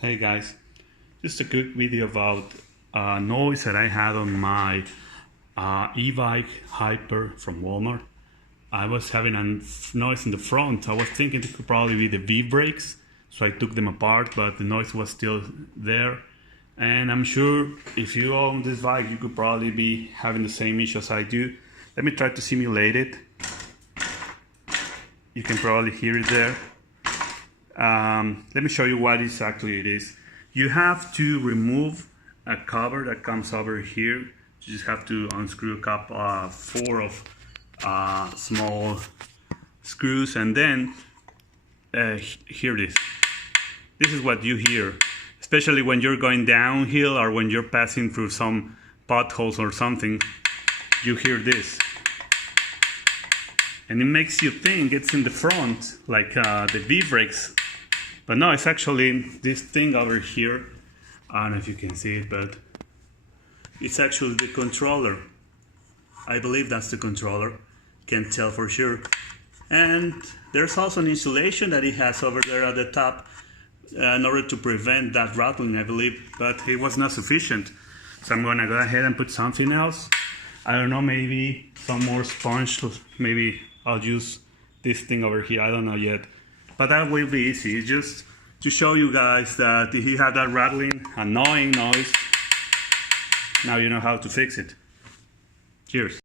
Hey guys, just a quick video about noise that I had on my e-bike Hyper from Walmart. I was having a noise in the front. I was thinking it could probably be the V-brakes, so I took them apart, but the noise was still there. And I'm sure if you own this bike, you could probably be having the same issue as I do. Let me try to simulate it. You can probably hear it there. Let me show you what exactly it is. You have to remove a cover that comes over here. You just have to unscrew four of small screws, and then here it is. This is what you hear, especially when you're going downhill or when you're passing through some potholes or something. You hear this. And it makes you think it's in the front, like the V-brakes. But no, it's actually this thing over here. I don't know if you can see it, but it's actually the controller. I believe that's the controller. Can't tell for sure. And there's also an insulation that it has over there at the top in order to prevent that rattling, I believe. But it was not sufficient. So I'm gonna go ahead and put something else. I don't know, maybe some more sponge. Maybe I'll use this thing over here. I don't know yet. But that will be easy. It's just to show you guys that if you have that rattling, annoying noise, now you know how to fix it. Cheers.